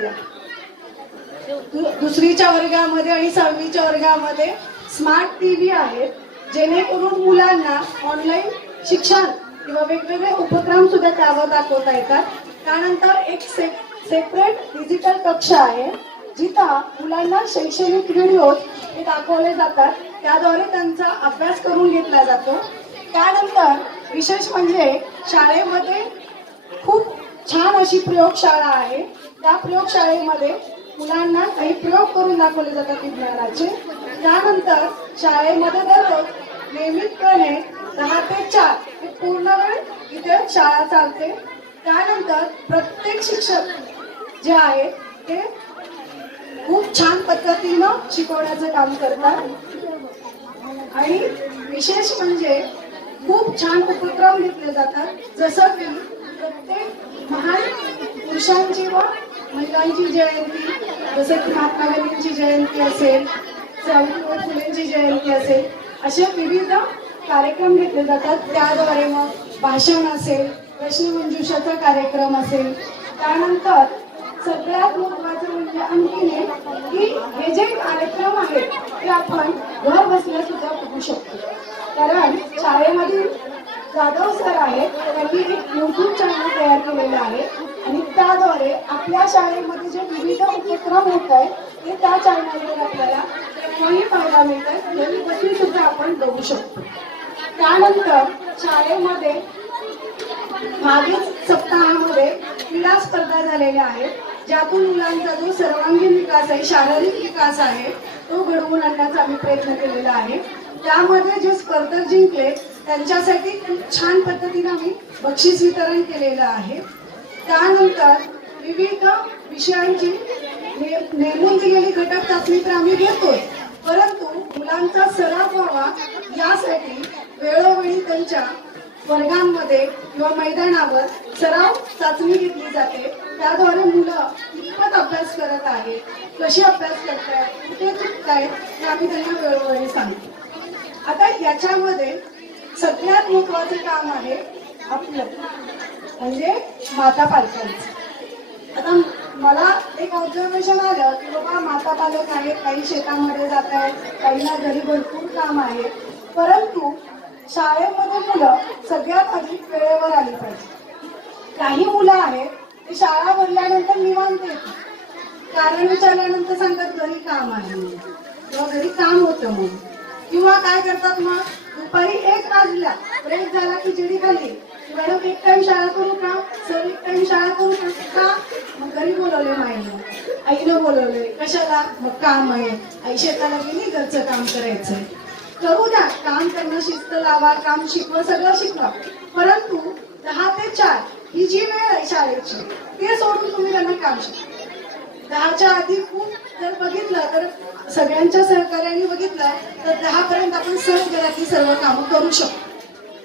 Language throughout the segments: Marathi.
शाळेमध्ये दुसरीच्या वर्गामध्ये आणि सहावीच्या वर्गामध्ये स्मार्ट टी व्ही आहेत जेणेकरून मुलांना ऑनलाईन शिक्षण किंवा वेगवेगळे उपक्रम सुद्धा त्यावर दाखवता येतात. त्यानंतर एक से सेपरेट डिजिटल कक्ष आहे जिथं मुलांना शैक्षणिक व्हिडिओ हे दाखवले जातात. त्याद्वारे त्यांचा अभ्यास करून घेतला जातो. त्यानंतर विशेष म्हणजे शाळेमध्ये खूप छान अशी प्रयोगशाळा आहे त्या प्रयोगशाळेमध्ये मुलांना काही प्रयोग करून दाखवले जातात विज्ञानाचे. त्यानंतर शाळेमध्ये दररोज नियमितपणे दहा ते चार हे पूर्ण वेळ इथे शाळा चालते. त्यानंतर प्रत्येक शिक्षक जे आहे ते खूप छान पद्धतीनं शिकवण्याचं काम करतात. आणि विशेष म्हणजे खूप छान उपक्रम घेतले जातात. जसं की प्रत्येक महान पुरुषांची व महिलांची जयंती जसं की महात्मा गांधींची जयंती असेल सावित्रीबाई फुलेंची जयंती असेल असे विविध कार्यक्रम घेतले जातात. त्याद्वारे मग भाषण असेल प्रश्नमंजुषाचा कार्यक्रम असेल. त्यानंतर सगळ्यात महत्वाचं म्हणजे आणखीने की हे जे कार्यक्रम आहेत ते आपण घर बसल्या सुद्धा बघू शकतो. कारण शाळेमधील जाधव सर आहेत त्यांनी एक यूट्यूब चॅनल तयार केलेलं आहे. त्याद्वारे आपल्या शाळेमध्ये जे विविध उपक्रम होत आहेत ते त्या चॅनलवर आपल्याला तेव्हाही पाहायला मिळतात घरी बसून सुद्धा आपण बघू शकतो. त्यानंतर शाळेमध्ये मागील सप्ताहामध्ये क्रीडा स्पर्धा झालेल्या आहेत ज्यातून मुलांचा जो सर्वांगीण विकास आहे शारीरिक विकास आहे तो घडवून आणण्याचा आम्ही प्रयत्न केलेला आहे. त्यामध्ये जे स्पर्धक जिंकले त्यांच्यासाठी खूप छान पद्धतीने आम्ही बक्षीस वितरण केलेलं आहे. त्यानंतर विविध विषयांची ने- नेमून दिलेली घटक चाचणी तर आम्ही घेतो परंतु मुलांचा सराव व्हावा यासाठी वेळोवेळी त्यांच्या वर्गांमध्ये किंवा मैदानावर सराव चाचणी घेतली जाते. त्याद्वारे मुलं कितपत अभ्यास करत आहेत कशी अभ्यास करतायत कुठे चुकतायत हे आम्ही त्यांना वेळोवेळी सांगतो. आता याच्यामध्ये सगळ्यात महत्वाचं काम आहे आपलं. म्हणजे माता पालकांचं. आता मला एक ऑब्झर्वेशन आलं की बाबा माता पालक आहेत काही शेतामध्ये जात आहेत काहींना घरी भरपूर काम आहे. परंतु शाळेमध्ये मुलं सगळ्यात आधी वेळेवर आली पाहिजे. काही मुलं आहेत ते शाळा भरल्यानंतर निवांत येतात. कारण विचारल्यानंतर सांगतात घरी काम आहे किंवा घरी काम होतं म्हणून. किंवा काय करतात मग दुपारी एक वाजल्या ब्रेक झाला की जेडी खाली. मॅडम एक टाइम शाळा करू का? सर एक टाइम शाळा करू का? का? मग घरी बोलवले माईनं. आईनं बोलवले कशाला? मग काम आहे. आई शेताला गेली घरचं काम करायचंय करू द्या. काम करणं शिस्त लावा काम शिकवा सगळं शिकवा. परंतु दहा ते चार ही जी वेळ आहे शाळेची ते सोडून तुम्ही त्यांना काम शिकवा दहाच्या आधी खूप जर बघितलं तर सगळ्यांच्या सहकार्याने बघितलं तर दहा पर्यंत आपण सहज घरातली सर्व कामं करू शकतो.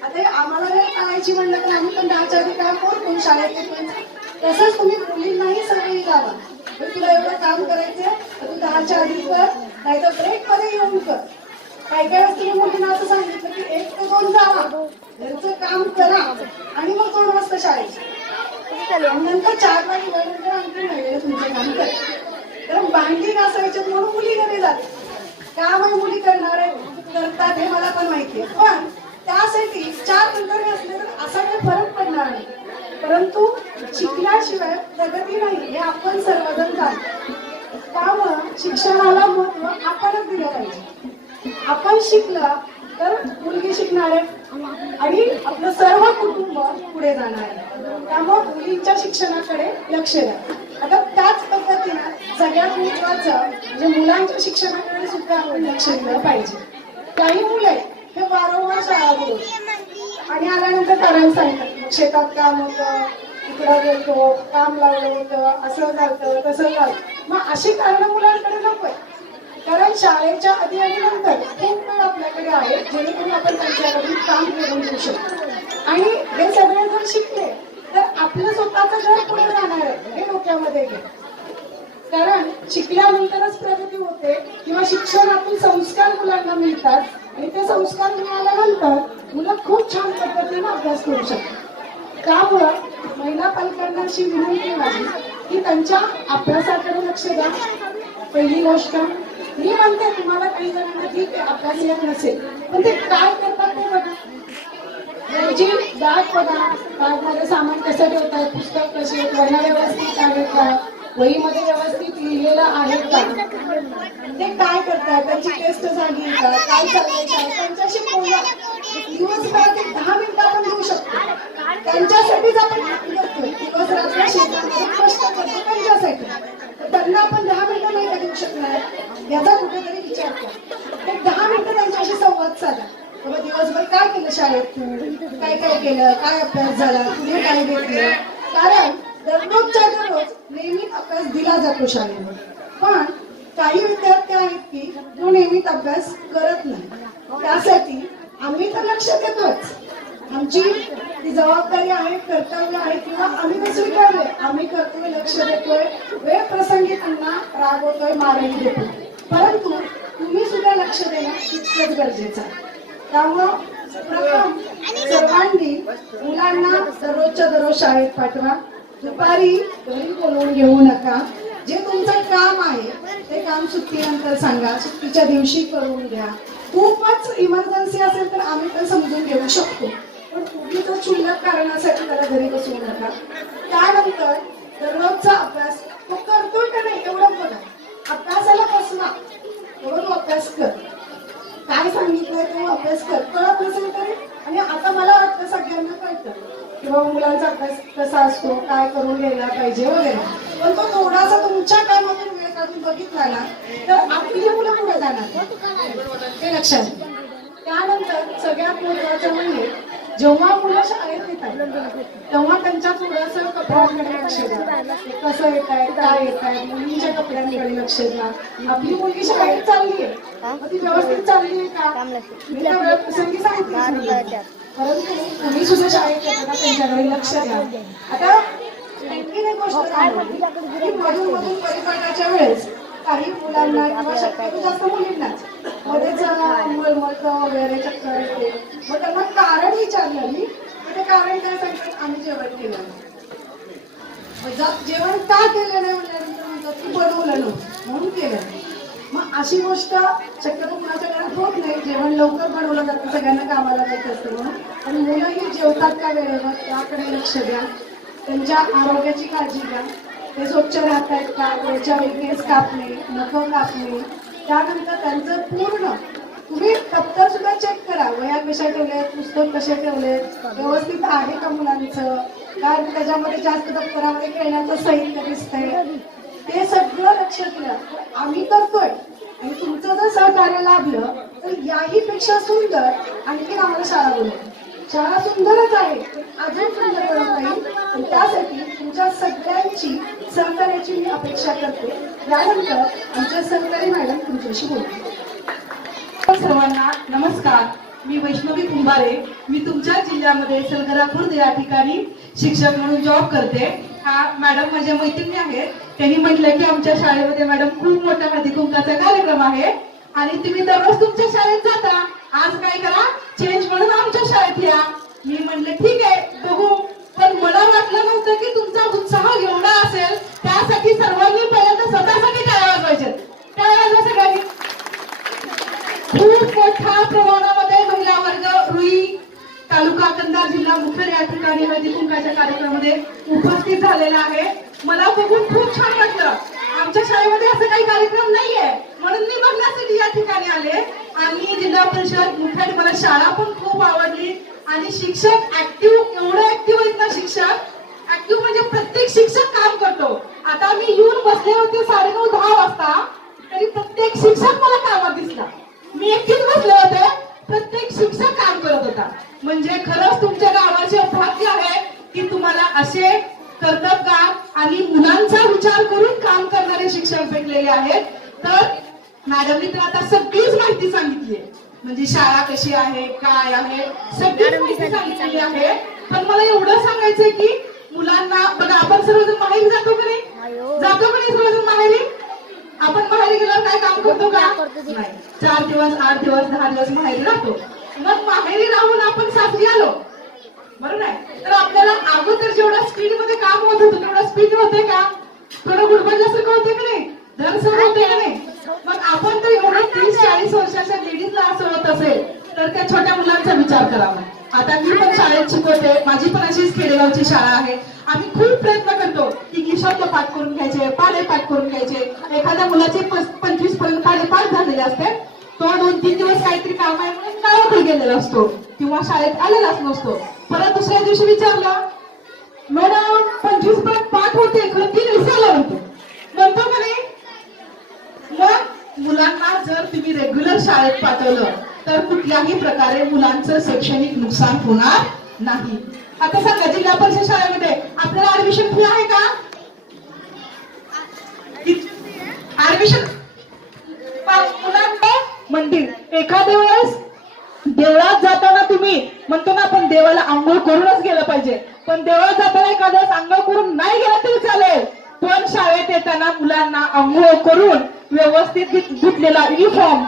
आता आम्हाला वेळ काढायची म्हणलं तर आम्ही पण दहाच्या आधी काम करू शाळेत पण तसंच तुम्ही मुलींनाही सवयी लावा. तर तुला एवढं काम करायचं तर तू दहाच्या आधी कर नाही तर ब्रेकमध्ये येऊन कर. काय काय वेळेस तुम्ही मुलींना असं सांगितलं की एक ते दोन जावा घरचं काम करा. आणि मग दोन वाजता शाळेत नंतर चार वाजता गेल्यानंतर आणखी वेगळे तुमचं काम करा. कारण भांडी घासायचे म्हणून मुली घरी जाते काम आहे मुली करणार आहे करतात हे मला पण माहिती आहे. पण त्यासाठी चार नंतर घासले तर असा काही फरक पडणार नाही. परंतु शिकल्याशिवाय प्रगती नाही हे आपण सर्वजण जाणतो. त्यामुळं शिक्षणाला महत्त्व आपणच दिलं पाहिजे. आपण शिकलं तर मुलगी शिकणार आहे आणि आपलं सर्व कुटुंब पुढे जाणार आहे. त्यामुळे मुलींच्या शिक्षणाकडे लक्ष द्या. आता त्याच पद्धतीनं सगळ्यात महत्वाचं म्हणजे मुलांच्या शिक्षणाकडे सुद्धा आपण लक्ष दिलं पाहिजे. काही मुले हे वारंवार शाळा बुडवतात आणि आल्यानंतर कारण सांगतात शेतात काम होतं इकडं गेलो काम लावलं होतं असं झालं तसं झालं मग अशी कारणं मुलांकडे नकोय. कारण शाळेच्या आधी आणि नंतर खूप वेळ आपल्याकडे आहे जेणेकरून आपण त्यांच्याकडून काम करून घेऊ शकतो. आणि हे सगळे जर शिकले तर आपलं स्वतःचं घर पुढे जाणार आहे हे डोक्यामध्ये घे. कारण शिकल्यानंतरच प्रगती होते किंवा शिक्षणातून संस्कार मुलांना मिळतात आणि ते संस्कार मिळाल्यानंतर मुलं खूप छान पद्धतीने अभ्यास करू शकतात. त्यामुळं महिला पालकांनाशी विनंती माझी की त्यांच्या अभ्यासाकडे लक्ष द्या. पहिली गोष्ट मी म्हणते तुम्हाला काही जणांना ठीक आहे अभ्यास येत नसेल पण ते काय करतात ते बघा. त्यांची बॅग बघा. बॅगमध्ये सामान कसं ठेवतात पुस्तक कसे आहेत व्यवस्थित आहेत का वहीमध्ये व्यवस्थित लिहिलेलं आहे का? ते काय करतात त्यांची टेस्ट झाली का? काय चाललंय? काय त्यांच्याशी बोला. दिवसभर एक दहा मिनिटं आपण देऊ शकतो. त्यांच्यासाठीच आपण करतो. दिवस रात्र शेतात कष्ट करतो त्यांच्यासाठी. त्यांना आपण दहा मिनिटं नाही का देऊ शकणार? याचा कुठेतरी विचार करा. दहा मिनिटं त्यांच्याशी संवाद साधा. बाबा दिवसभर काय केलं शाळेत? तू काय काय केलं? काय अभ्यास झाला? तुझे काय घेतलं? कारण दररोजच्या दररोज नेहमी अभ्यास दिला जातो शाळेमध्ये. पण काही विद्यार्थी आहेत की जो नेहमीच अभ्यास करत नाही. त्यासाठी आम्ही तर लक्ष देतोच. आमची ती जबाबदारी आहे कर्तव्य आहे किंवा आम्ही ते स्वीकारले आम्ही करतोय लक्ष देतोय वेळ प्रसंगी त्यांना रागवतोय मारही देतोय परंतु तुम्ही सुद्धा लक्ष देणं तितकंच गरजेचं आहे. त्यामुळं प्रथम सर्वांनी मुलांना दररोजच्या दररोज शाळेत पाठवा. दुपारी घरी बोलवून घेऊ नका. जे तुमचं काम आहे ते काम सुट्टीनंतर सांगा. सुट्टीच्या दिवशी करून घ्या. खूपच इमर्जन्सी असेल तर आम्ही पण समजून घेऊ शकतो. पण तुम्ही तर क्षुल्लक कारणासाठी त्याला घरी बसवू नका. त्यानंतर दररोजचा अभ्यास तो करतोय का नाही एवढं बघा. अभ्यासाला बसला तेव्हा अभ्यास कर. काय सांगितलंय तो अभ्यास कर. कळत नसेल तरी. आणि आता मला वाटतं सगळ्यांना कळतं. किंवा मुलांचा अभ्यास कसा असतो काय करून घ्यायला पाहिजे वगैरे. पण तो थोडासा तुमच्या कामातून वेळ काढून बघितला ना तर आपली मुलं पुढे जाणार. ते लक्षात. त्यानंतर सगळ्यात महत्वाचं म्हणजे जेव्हा मुलं शाळेत येतात तेव्हा त्यांच्या थोडंसं कपड्यांकडे लक्ष द्या. कसं येत आहे काय येत आहे मुलींच्या कपड्यांकडे लक्ष द्या. आपली मुलगी शाळेत चालली आहे. ती व्यवस्थित चालली आहे का? प्रसंगी सांगितलं परंतु तुम्ही सुद्धा शाळेत येताना त्यांच्याकडे लक्ष द्या. आता आणखीन एक गोष्ट सांगते की मधून मधून परिपाठाच्या वेळेस काही मुलांना किंवा शक्यतो जास्त मुलींनाच मध्येच मळमळतं वगैरे चक्कर येते मग त्यांना कारण विचारलं मी ते कारण काय सांगतात? आम्ही जेवण केलं. जेवण का केलं नाही म्हणल्यानंतर म्हणतात की बनवलं नव्हतं. म्हणून केलं. मग अशी गोष्ट शक्यतो कुणाच्या घरात होत नाही. जेवण लवकर बनवलं जातं सगळ्यांना कामाला जायचं असतं म्हणून. पण मुलंही जेवतात का वेळेवर त्याकडे लक्ष द्या. त्यांच्या आरोग्याची काळजी घ्या. ते स्वच्छ राहत आहेत का? वेळच्या वेळी केस कापणे नखं कापणे त्यानंतर त्यांचं पूर्ण तुम्ही दप्तर सुद्धा चेक करा. वया कशा ठेवलेत पुस्तक कसे ठेवलेत व्यवस्थित आहे का मुलांचं? कारण त्याच्यामध्ये जास्त दप्तरामध्ये खेळण्याचं साहित्य दिसतंय. ते सगळं लक्ष दिलं आम्ही करतोय. आणि तुमचं जर सहकार्य लाभलं तर याही पेक्षा सुंदर आणखी आम्हाला शाळा बोलवते शाळा सुंदरच आहे. अजून सुंदर करत नाही. त्यासाठी तुमच्या सगळ्यांची सहकार्याची मी अपेक्षा करते. यानंतर आमच्या सहकारी मॅडम तुमच्याशी बोलते सर्वांना नमस्कार. मी वैष्णवी कुंभारे. मी तुमच्या जिल्ह्यामध्ये सलगरापूर या ठिकाणी शिक्षक म्हणून जॉब करते. हा मॅडम माझ्या मैत्रिणी आहेत. त्यांनी म्हटलं की आमच्या शाळेमध्ये मॅडम खूप मोठा हळदी कुंकाचा कार्यक्रम आहे. आणि तुम्ही दररोज तुमच्या शाळेत जाता. आज काय करा? चेंज म्हणून आमच्या शाळेत या. मी म्हणलं ठीक आहे बघू. पण मला वाटलं नव्हतं की तुमचा उत्साह एवढा असेल. त्यासाठी सर्वांनी पर्यंत स्वतःसाठी टाळ्या वाजवायचे टाळ्या वाजवा सगळ्यांनी. खूप मोठ्या प्रमाणामध्ये महिला वर्ग रुई तालुका कंधार जिल्हा मुखेड या ठिकाणी हळदी कुंकाच्या कार्यक्रमामध्ये उपस्थित झालेला आहे. मला बघून खूप छान वाटलं. आमच्या शाळेमध्ये असं काही कार्यक्रम नाहीये. म्हणून मी बघण्यासाठी या ठिकाणी आले. आणि जिल्हा परिषद मुखेड मला शाळा पण खूप आवडली. आणि शिक्षक ऍक्टिव्ह एवढं ऍक्टिव्ह आहेत ना शिक्षक? ऍक्टिव्ह म्हणजे प्रत्येक शिक्षक काम करतो. आता मी येऊन बसले होते साडेनऊ दहा वाजता. तरी प्रत्येक शिक्षक मला कामात दिसला. मी एकटीच बसले होते. प्रत्येक शिक्षक काम करत होता. म्हणजे खरंच तुमच्या गावाचे भाग्य आहे की तुम्हाला असे कर्तबगार आणि मुलांचा विचार करून काम करणारे शिक्षक भेटलेले आहेत. तर मॅडमनी तर आता सगळीच माहिती सांगितली आहे. म्हणजे शाळा कशी आहे काय आहे सगळीच माहिती सांगितलेली आहे. पण मला एवढं सांगायचंय की मुलांना बघा आपण सर्वजण माहेरी जातो का नाही? जातो का नाही सर्वजण माहेरी? आपण माहेरी गेल्यावर काय काम करतो का? नाही. चार दिवस आठ दिवस दहा दिवस माहेरी राहतो. मग माहेरी राहून आपण सासरी आलो. बरोबर आहे? तर आपल्याला अगोदर जेवढा स्पीडमध्ये काम होत होतं तेवढा स्पीड होते का? थोडं गुडबडल्यासारखं होते का नाही? दर सर होते का नाही? मग आपण तर एवढं तीस चाळीस वर्षाच्या लेडीजला असं होत असेल तर त्या छोट्या मुलांचा विचार करावा. आता मी पण शाळेत शिकवते. माझी पण अशीच खेडेगावची शाळा आहे. आम्ही खूप प्रयत्न करतो की शब्द पाठ करून घ्यायचे पाडे पाठ करून घ्यायचे. एखाद्या मुलाचे पंचवीसपर्यंत पाडे पाठ झालेले असते तो दोन तीन दिवस काहीतरी काम आहे म्हणून गावाकडे गेलेला असतो. किंवा शाळेत आलेलाच नसतो. परत दुसऱ्या दिवशी विचारलं मॅडम पंचवीसपर्यंत पाठ होते खरं तीन विसरला होतं. म्हणतो म्हणे मग मुलांना जर तुम्ही रेग्युलर शाळेत पाठवलं तर कुठल्याही प्रकारे मुलांचं शैक्षणिक नुकसान होणार नाही. आता सांगा जिल्हा परिषद शाळेमध्ये आपल्याला ऍडमिशन फी आहे का? ऍडमिशन मंदिर. एखाद्या वेळेस देवळात जाताना तुम्ही म्हणतो ना आपण देवाला आंघोळ करूनच गेलं पाहिजे. पण देवळात जाताना एखाद्या वेळेस आंघोळ करून नाही गेलं तरी चालेल. पण शाळेत येताना मुलांना आंघोळ करून व्यवस्थित धुतलेला युनिफॉर्म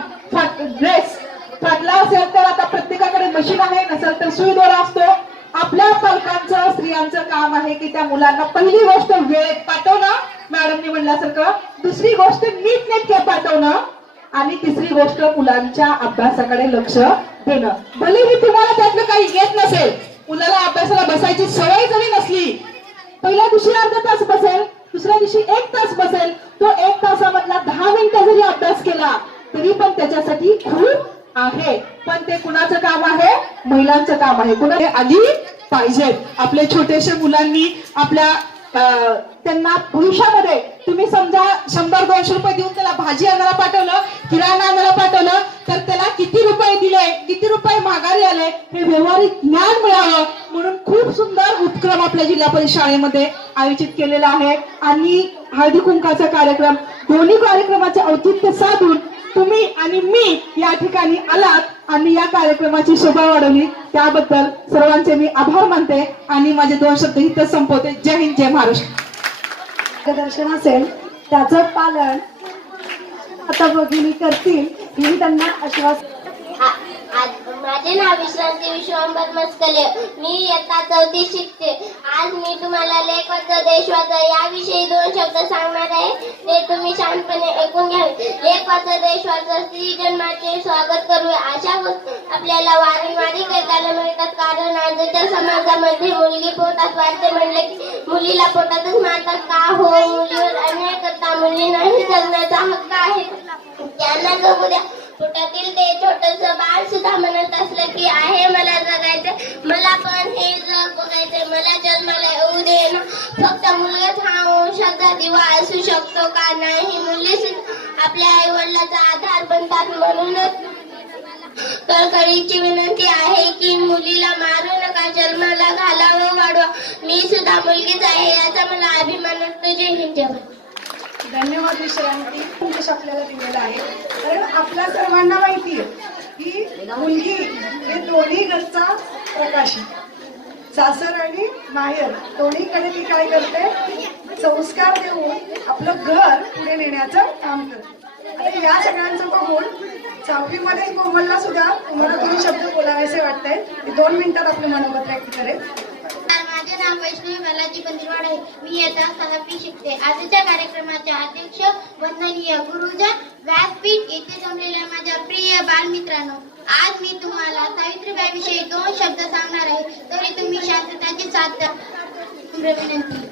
ड्रेस फाटला असेल तर आता प्रत्येकाकडे मशीन आहे नसेल तर सुई दोरा असतो. आपल्या पालकांचं स्त्रियांचं काम आहे की त्या मुलांना पहिली गोष्ट वेळेत पाठवणं. मॅडमनी म्हणल्यासारखं दुसरी गोष्ट नीट नेटके पाठवणं. आणि तिसरी गोष्ट मुलांच्या अभ्यासाकडे लक्ष देणं. भलेही तुम्हाला त्यातलं काही येत नसेल मुलाला अभ्यासाला बसायची सवय जरी नसली पहिल्या दिवशी अर्धा तास बसेल दुसऱ्या दिवशी एक तास बसेल तो एक तासामधला दहा मिनिटं जरी अभ्यास केला तरी पण त्याच्यासाठी खूप आहे. पण ते कुणाचं काम आहे? महिलांचं काम आहे. कुणा आली पाहिजेत आपल्या छोटेसे मुलांनी आपल्या त्यांना भविष्यामध्ये तुम्ही समजा शंभर दोनशे रुपये देऊन त्याला भाजी आणायला पाठवलं किराणा आणायला पाठवलं तर त्याला किती रुपये दिले किती रुपये माघारी आले हे व्यवहारिक ज्ञान मिळावं. म्हणून खूप सुंदर उपक्रम आपल्या जिल्हा परिषद शाळेमध्ये आयोजित केलेला आहे. आणि हळदी कुंकाचा कार्यक्रम दोन्ही कार्यक्रमाचे औचित्य साधून तुम्ही आणि मी या ठिकाणी आलात. आणि या कार्यक्रमाची शोभा वाढवली. त्याबद्दल सर्वांचे मी आभार मानते आणि माझे दोन शब्द इथं संपवते. जय हिंद जय महाराष्ट्र. दर्शन असेल त्याचं पालन आता भगिनी करतील ही त्यांना आश्वासन माझे नाव विश्रांती विश्वांबर मस्कले. मी इयत्ता चौथी शिकते. आज मी तुम्हाला लेख वाचा देश वाचा याविषयी दोन शब्द सांगणार आहे. ते तुम्ही शांतपणे ऐकून घ्यावे लेख वाचा देश वाचा स्त्री जन्माचे स्वागत करू अशा गोष्टी आपल्याला वारंवारी ऐकायला मिळतात. कारण आजच्या समाजामध्ये मुलगी पोटात वाढते म्हणले की मुलीला पोटातच मारतात. का हो? मुलीवर अन्याय करता मुलींनाही जगण्याचा हक्क आहे. त्यांना जगू द्या. पोटातील ते छोटस बाळ सुद्धा म्हणत असलं की आहे मला जगायचं मला पण हे जग बघायचंय. मला जन्माला येऊ दे ना. फक्त मुलगाच हा वंशाचा दिवा असू शकतो का नाही मुली सुद्धा आपल्या आई वडिलाचा आधार बनतात म्हणूनच कळकळीची विनंती आहे की मुलीला मारू नका जन्माला घालावं वाढवा. मी सुद्धा मुलगीच आहे याचा मला अभिमान वाटतो. जय हिंद धन्यवाद विश्रांती संदेश आपल्याला दिलेला आहे. कारण आपल्या सर्वांना माहिती आहे की मुलगी हे दोन्ही घरचा प्रकाश. आहे. सासर आणि माहेर दोन्हीकडे ती काय करते? संस्कार देऊन आपलं घर पुढे नेण्याचं काम करते. आणि या सगळ्यांचं बघून सहावीमध्ये कोमलला सुद्धा तुम्हाला दोन शब्द बोलावेसे वाटत आहेत दोन मिनिटात आपलं मनोगत व्यक्त करेल माझे नाव वैष्णवी बालाजी बंदिरवाड आहे. मी इयत्ता सहावी शिकते. आजच्या कार्यक्रमाचे अध्यक्ष वंदनीय गुरुजन व्यासपीठ येथे जमलेल्या माझ्या प्रिय बालमित्रांनो आज मी तुम्हाला सावित्रीबाई विषयी दोन शब्द सांगणार आहे. तरी तुम्ही शांतताची साथ द्या. विनंती.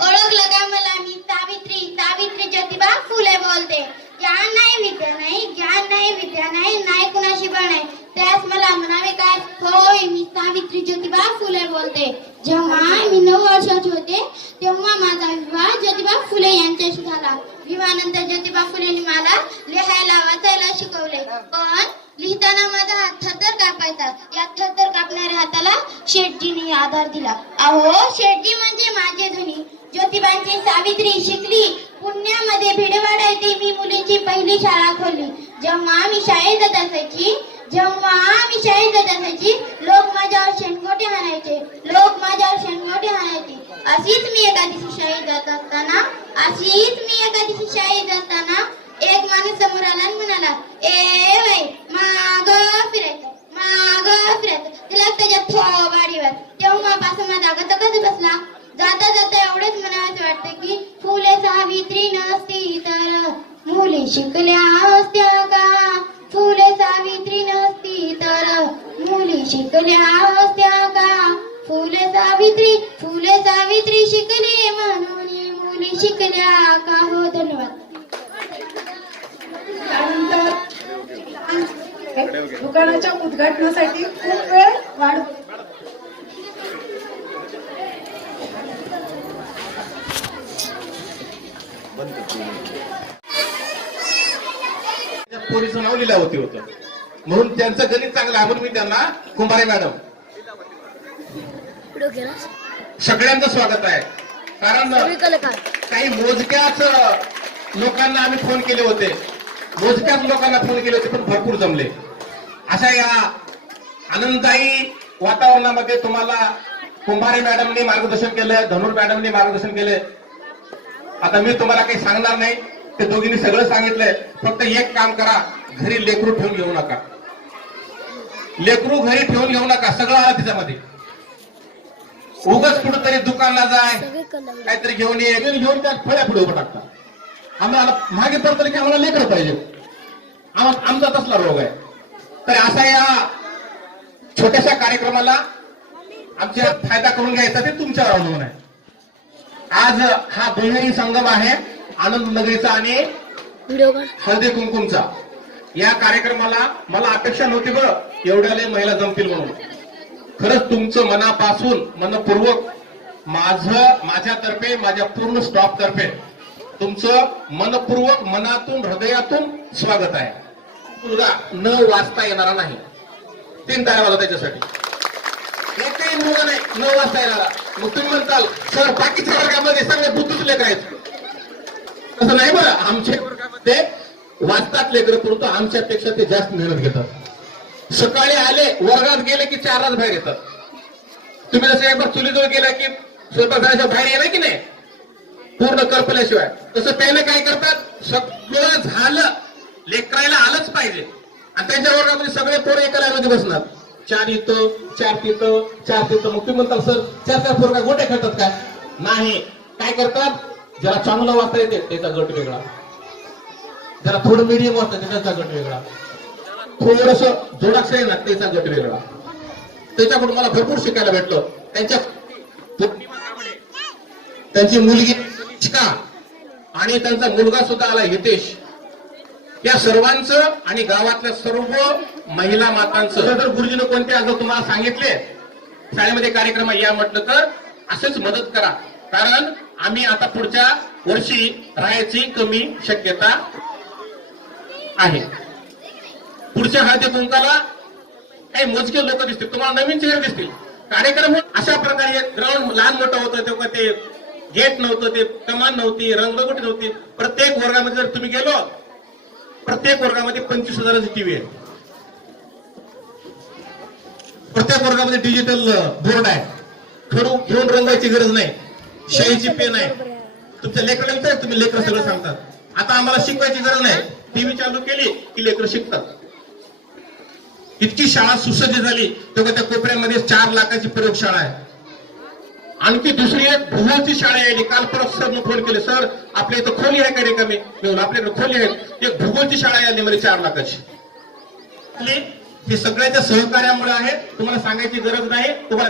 ओळखलं का मला मी? सावित्री सावित्री ज्योतिबा फुले बोलते. ज्ञान नाही विद्या नाही ज्ञान नाही विद्या नाही नाही कुणाशी पण नाही. त्यास मला म्हणावे काय? होय मी सावित्री ज्योतिबा फुले बोलते. जेव्हा मी नऊ वर्षाचे होते तेव्हा माझा विवाह ज्योतिबा फुले यांच्याशी झाला. विवाहानंतर ज्योतिबा फुलेंनी मला लिहायला वाचायला शिकवले. पण लिहिताना माझा हात थरथर कापायचा. या थरथर कापणाऱ्या हाताला शेटजीने आधार दिला. अहो शेटजी म्हणजे माझे धनी. ज्योतिबांची सावित्री शिकली. पुण्यामध्ये भिडवाडा येथे मी मुलींची पहिली शाळा खोलली. जेव्हा मी शाळेत जात असायची जेव्हा मी शहीद जात असायची लोक माझ्यावर शेणगोटे म्हणायचे लोक माझ्यावर शेणगोटे म्हणायचे अशीच मी एका दिवशी शहीद जात असताना अशीच मी एका दिवशी शहीद असताना एक माणूस समोर आला आणि म्हणाला ए बाई माग फिरायचं माग फिरायचं तिला त्याच्या थोबाडीवर. तेव्हापासून माझा गचकच बसला? जाता जाता एवढंच म्हणावं वाटतं की फुले सावित्री नसती तर मुली शिकल्या असत्या का? फुले सावित्री नसती तर मुली शिकल्या असत्या का? फुले सावित्री फुले सावित्री शिकले म्हणून मुली शिकल्या का हो? धन्यवाद. त्यानंतर दुकानाच्या उद्घाटनासाठी खूप वेळ वाढ पोरीचं नाव लिलावती होतं. म्हणून त्यांचं गणित चांगलं आहे म्हणून मी त्यांना कुंभारे मॅडम. सगळ्यांचं स्वागत आहे. कारण काही मोजक्याच लोकांना आम्ही फोन केले होते. मोजक्याच लोकांना फोन केले होते पण भरपूर जमले. अशा या आनंददायी वातावरणामध्ये तुम्हाला कुंभारे मॅडमने मार्गदर्शन केलं धनुर मॅडमने मार्गदर्शन केले. आता मी तुम्हाला काही सांगणार नाही. ते दोघींनी सगळं सांगितलंय. फक्त एक काम करा घरी लेकरू ठेवून घेऊ नका. लेकरू घरी ठेवून घेऊ नका सगळं आलं तिच्यामध्ये. उगच कुठंतरी दुकानला जाय काहीतरी घेऊन ये घेऊन त्या फळ्या पुढे उभं टाकता. आम्हाला मागे पडतो की आम्हाला लेकर पाहिजे. आम्हा- आमचा तसला रोग आहे. तर असा या छोट्याशा कार्यक्रमाला आमच्या फायदा करून घ्यायचा ते तुमच्यावर अवलंबून आहे. आज हा दुहेरी संगम आहे. आनंद नगरीचा आणि हळदी कुंकुमचा. या कार्यक्रमाला मला अपेक्षा नव्हती बरं. एवढ्याले महिला जमतील म्हणून. खरंच तुमचं मनापासून मनपूर्वक माझं माझ्यातर्फे माझ्या पूर्ण स्टॉप तर्फे तुमचं मनपूर्वक मनातून हृदयातून स्वागत आहे. मुलगा न वाचता येणारा नाही. तीन ताऱ्या वाजवा त्याच्यासाठी. एकही मुलगा नाही न वाचता येणारा. मग तुम्ही म्हणताल सर बाकीच्या वर्गामध्ये सगळे बुद्धूच आहेत. तसं नाही बरं. आमच्या वर्गामध्ये वाचतात लेकर परंतु आमच्यापेक्षा ते जास्त मेहनत घेतात. सकाळी आले वर्गात गेले की चार बाहेर येतात. तुम्ही जसं एकदा चुलीजवळ गेला की स्वयंपाकघराच्या बाहेर येणार की नाही? पूर्ण कल्पल्याशिवाय तसं त्याने काय करतात? सगळं झालं. लेकरायला आलंच पाहिजे. आणि त्यांच्या वर्गामध्ये सगळे पोरं एका लाईनमध्ये बसणार. चार इथं चार तिथं चार तिथं. मग तुम्ही म्हणतात सर चार चार पोरगा गोटे खेळतात काय नाही. काय करतात? ज्याला चांगलं वाचता येते त्याचा गट वेगळा. ज्याला थोडं मिडियम वाचतं त्याचा गट वेगळा. थोडस जोडाक्षर आहे ना त्याचा गट वेगळा. त्याच्याकडून मला भरपूर शिकायला भेटलं त्यांच्या त्यांची मुलगी आणि त्यांचा मुलगा सुद्धा आला हितेश. या सर्वांचं आणि गावातल्या सर्व महिला मातांचं. जर गुरुजीनं कोणते आज तुम्हाला सांगितले शाळेमध्ये कार्यक्रम या म्हटलं तर असंच मदत करा. कारण आम्ही आता पुढच्या वर्षी राहायची कमी शक्यता आहे. पुढच्या हळदी कुंकाला काही मोजके लोक दिसतील तुम्हाला नवीन चेहरे दिसतील. कार्यक्रम अशा प्रकारे ग्राउंड लहान मोठं होतं तेव्हा ते गेट नव्हतं ते कमान नव्हती रंगगोटी नव्हती. प्रत्येक वर्गामध्ये जर तुम्ही गेलो प्रत्येक वर्गामध्ये पंचवीस हजाराची टीव्ही आहे. प्रत्येक वर्गामध्ये डिजिटल बोर्ड आहे. खडू घेऊन रंगायची गरज नाही. शाईची पेन आहे. तुमच्या लेकराला विचार तुम्ही लेकर सगळं सांगतात. आता आम्हाला शिकवायची गरज नाही. टीव्ही चालू केली की लेकरं शिकतात. इतकी शाळा सुसज्ज झाली तेव्हा त्या कोपऱ्यामध्ये चार लाखाची प्रयोगशाळा आहे. आणखी दुसरी एक भूगोलची शाळा यायली काल परत सरनं फोन केले सर आपल्या इथं खोली आहे का रिकामी मी म्हणलो, आपल्याकडे खोली आहे एक भूगोलची शाळा यायली म्हणजे चार लाखाची. हे सगळ्याच्या सहकार्यामुळे आहे. तुम्हाला सांगायची गरज नाही. तुम्हाला